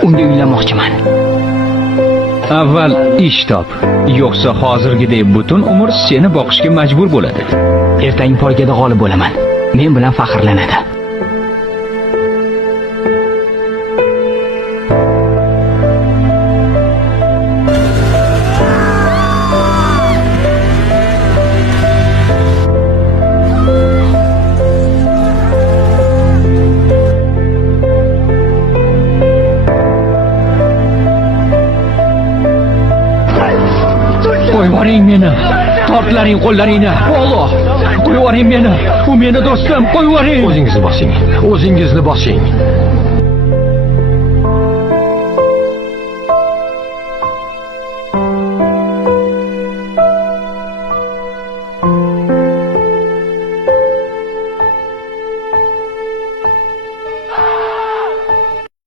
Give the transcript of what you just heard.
Unga uylanmoqchiman. Avval ish top, yo'qsa hozirgidek butun umr seni boqishga majbur bo'ladi. Ertaning poygada g'olib bo'laman. Men bilan faxrlanadi. Qo'yvoring meni. Tortlaring qo'llaringni. Alloh. Qo'yvoring meni. U meni do'stim. Qo'yvoring. O'zingizni bosing.